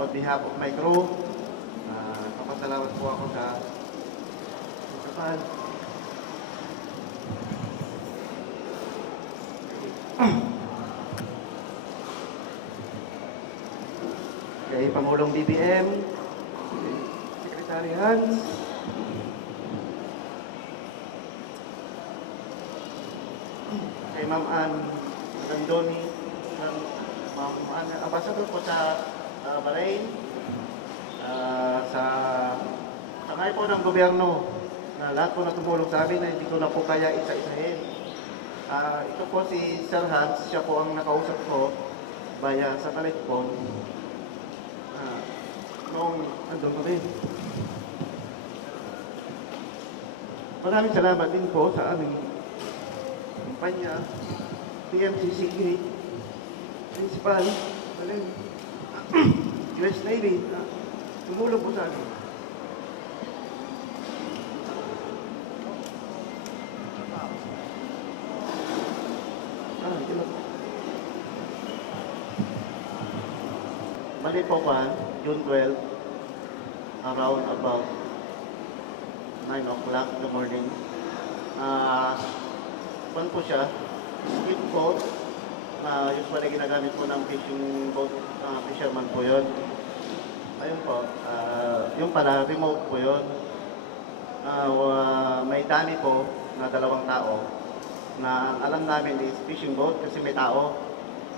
on behalf of my crew, uh, kapasalamat po ako sa kapal. Kay Pangulong BBM, Secretary Hans, kay Ma'am Ann Gandoni, Ma'am Ma'am Ann, ambassador po sa uh, Bahrain, Ah, sa ngayon po ng gobyerno na lahat po na tumulong sa amin na hindi ko na po kaya isa-isahin. Ah, ito po si Sir Hans, siya po ang nakausap ko via sa telephone. Ah, noong andun kami. Maraming salamat din po sa aming kumpanya, PMCCK, Principal, Balen, US Navy, ah, tumulong po sa amin. Ah, na. Mali po pa, June 12, around about 9 o'clock in the morning. Ah, uh, po siya, skip na usually ginagamit po ng fishing boat, ah, fisherman po yun. Ayun po, ah, yung pala, remote po yun. Ah, wa- may dami po na dalawang tao na ang alam namin is fishing boat kasi may tao.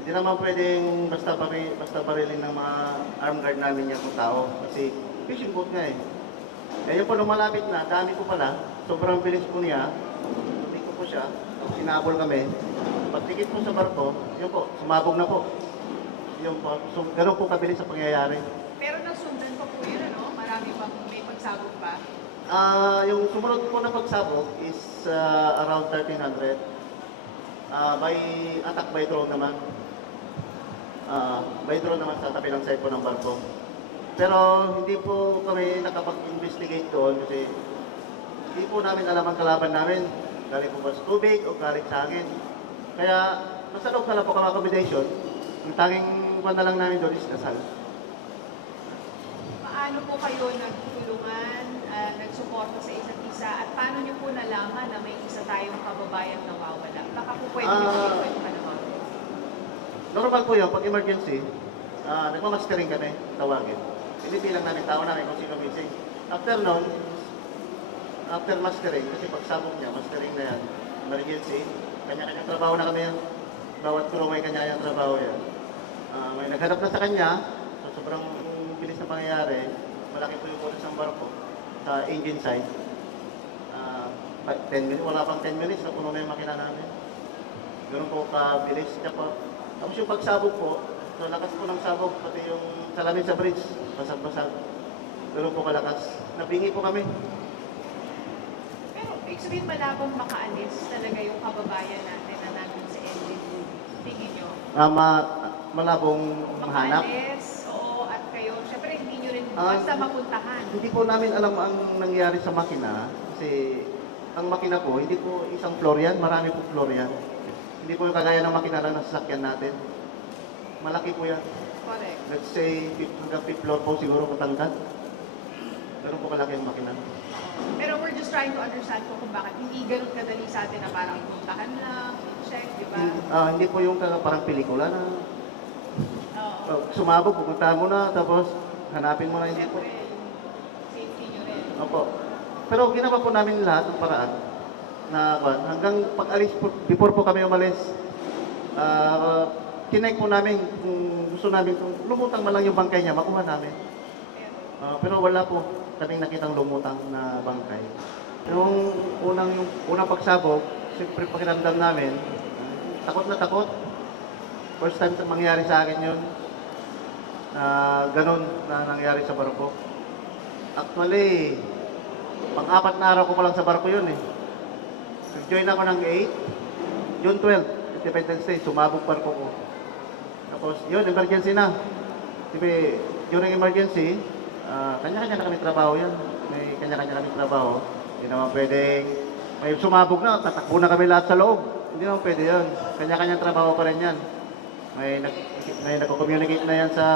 Hindi naman pwedeng basta bari, basta barilin ng mga arm guard namin yung tao kasi fishing boat nga eh. Yun po nung malapit na, dami po pala, sobrang bilis po niya, tumiko po siya, sinabol kami. Pagtikit po sa barko, yun po, sumabog na po. Yun po, so, ganun po kabilis sa pangyayari. Pero nasundan pa po yun, ano? Marami pang may pagsabog pa. Ah, yung sumunod po na pagsabog is ah, around 1300. Ah, by attack by drone naman. Ah, by drone naman sa tabi ng side po ng barko. Pero hindi po kami nakapag-investigate doon kasi hindi po namin alam ang kalaban namin. Galing po ba sa tubig o galing sa hangin. Kaya nasa loob na lang po kami accommodation. Ang tanging kwan na lang namin doon is dasal. Paano po kayo nagtulungan, ah, nagsuporta sa isa't isa, at paano niyo po nalaman na may isa tayong kababayan nawawala? Baka po pwede niyo Ah. ikwento ka naman. Normal po yun, pag emergency, uh, nagmamastering kami, tawagin. Pinipilang namin tao namin kung sino missing. After nun, after mastering, kasi pag sabog niya, mastering na yan, emergency, kanya-kanya trabaho na kami. Bawat crew may kanya-kanya trabaho yan. Ah, may naghanap na sa kanya, so sobrang bilis na pangyayari, malaki po yung oras ng barko sa engine side. Ah, pag 10 minutes, wala pang 10 minutes, napuno na yung makina namin. Ganun po kabilis po. Tapos yung pagsabog po, so lakas po ng sabog, pati yung salamin sa bridge, basag-basag. Ganun po kalakas. Nabingi po kami. Ibig sabihin malabong makaalis talaga yung kababayan natin na nandun sa engine room. Tingin niyo? Uh, ma malabong mahanap. Makaalis, oo, at kayo, syempre hindi niyo rin Ah, basta mapuntahan. Hindi po namin alam ang nangyari sa makina kasi ang makina po, hindi po isang floor yan, marami po floor yan. Hindi po yung kagaya ng makina lang na sasakyan natin. Malaki po yan. Correct. Let's say, hanggang fifth floor po siguro katangkad. Ganun po kalaki ang makina. Pero we're just trying to understand po kung bakit hindi ganun kadali sa atin na parang ipuntahan lang, check, di ba? Ah, hindi po yung parang pelikula na Oo. oh, sumabog, pupunta mo na, tapos hanapin mo na hindi po. Siyempre, yung safety nyo rin. Opo. Pero ginawa po namin lahat ng paraan na kwan, hanggang pag-alis po, before po kami umalis, ah tinek po namin kung gusto namin, kung lumutang man lang yung bangkay niya, makuha namin. Pero, Ah, pero wala po kaming nakitang lumutang na bangkay. Yung unang, yung unang pagsabog, siyempre pakiramdam namin, takot na takot. First time mangyari sa akin yun, na ganun na nangyari sa barko. Actually, pang-apat na araw ko pa lang sa barko yun eh. Nag-join ako ng 8, June 12, Independence Day, sumabog barko ko. Tapos yun, emergency na. Diba, during emergency, ah, kanya-kanya na kami trabaho yan. May kanya-kanya kami trabaho. Hindi naman pwedeng, may sumabog na, tatakbo na kami lahat sa loob. Hindi naman pwede yan. Kanya-kanya trabaho pa rin yan. May, nag, may nagko-communicate na yan sa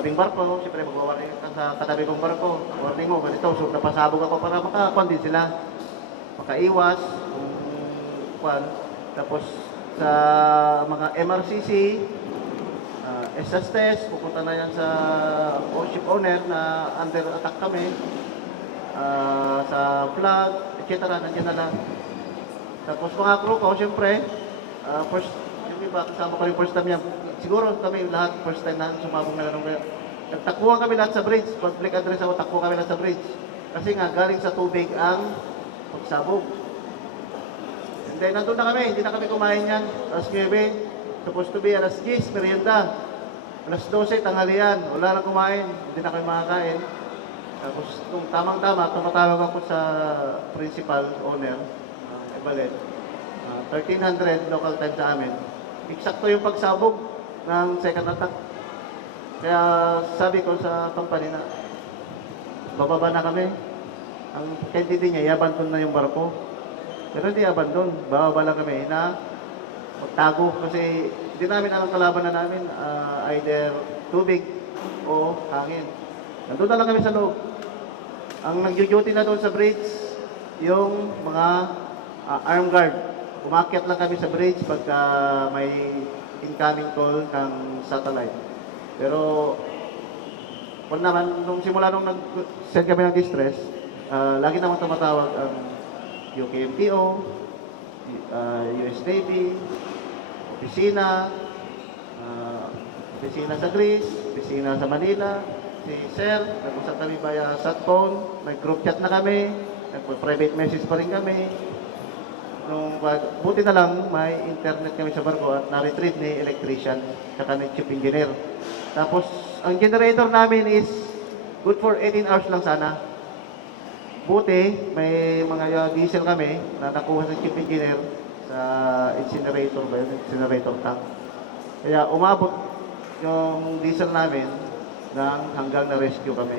tabing barko, siyempre magwawarning ka sa katabi kong barko. Warning mo, ganito, so napasabog ako para makakuan din sila. Makaiwas, kung kuan. Tapos sa mga MRCC, uh, SS test, pupunta na yan sa ship owner na under attack kami. Ah, sa flag, etc. Nandiyan na lang. Tapos mga crew ko, siyempre, ah, first, yung iba, kasama ko yung first time yan. Siguro kami lahat, first time na sumabong na ganun. Kaya, kami lahat sa bridge. Public address ako, takbo kami lahat sa bridge. Kasi nga, galing sa tubig ang pagsabog. And then, nandun na kami, hindi na kami kumain yan. Alas 9, supposed to be alas 10, merienda. Alas 12, tanghalian, wala na kumain, hindi na kami makakain. Tapos, nung tamang-tama, tumatawag ako sa principal owner, uh, Ebalet. Uh, 1300 local time sa amin. Eksakto yung pagsabog ng second attack. Kaya sabi ko sa company na, bababa na kami. Ang candidate niya, i-abandon na yung barko. Pero hindi abandon. Bababa lang kami na magtago kasi hindi namin alam kalaban na namin ah, either tubig o hangin. Nandun na lang kami sa loob. Ang nag-duty na doon sa bridge, yung mga ah, arm guard. Umakyat lang kami sa bridge pagka may incoming call ng satellite. Pero kung naman, nung simula nung nag-send kami ng distress, ah, lagi naman tumatawag ang UKMTO, uh, US Navy, opisina, ah, opisina sa Greece, opisina sa Manila, si Sir, nag-usap kami via satphone, nag-group chat na kami, nag-private message pa rin kami. Nung, buti na lang, may internet kami sa barko at na-retrieve ni electrician, saka ni chief engineer. Tapos, ang generator namin is good for 18 hours lang sana. Buti, may mga uh, diesel kami na nakuha sa chief engineer sa incinerator ba yun? Incinerator tank. Kaya umabot yung diesel namin ng hanggang na-rescue kami.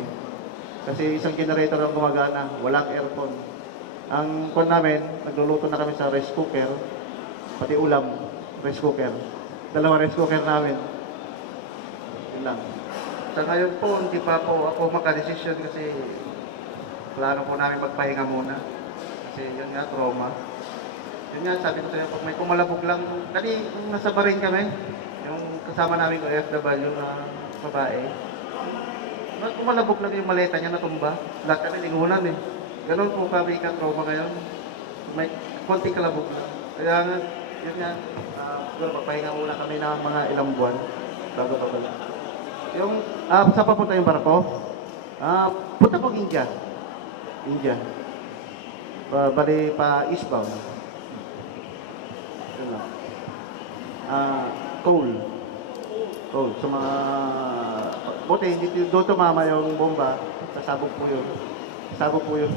Kasi isang generator ang gumagana, walang aircon. Ang kon namin, nagluluto na kami sa rice cooker, pati ulam, rice cooker. Dalawa rice cooker namin. Yun lang. Sa ngayon po, hindi pa po ako makadesisyon kasi plano po namin magpahinga muna. Kasi yun nga, trauma. Yun nga, sabi ko sa'yo, pag may kumalabog lang, kasi kung nasa barin kami, yung kasama namin ko FW na babae, na kumalabog lang yung maleta niya natumba. Lahat kami lingunan eh. Ganon po kami ka-trauma ngayon. May konting kalabog lang. Kaya nga, yun nga, ah, siguro magpahinga muna kami ng mga ilang buwan bago pa pala. Yung, ah, saan papunta yung barko? Ah, punta po India. India. Pa, bali pa eastbound. Lang. Ah, coal. Coal. Sa mga, buti hindi doon tumama yung bomba. Sasabog po yun. Sasabog po yun.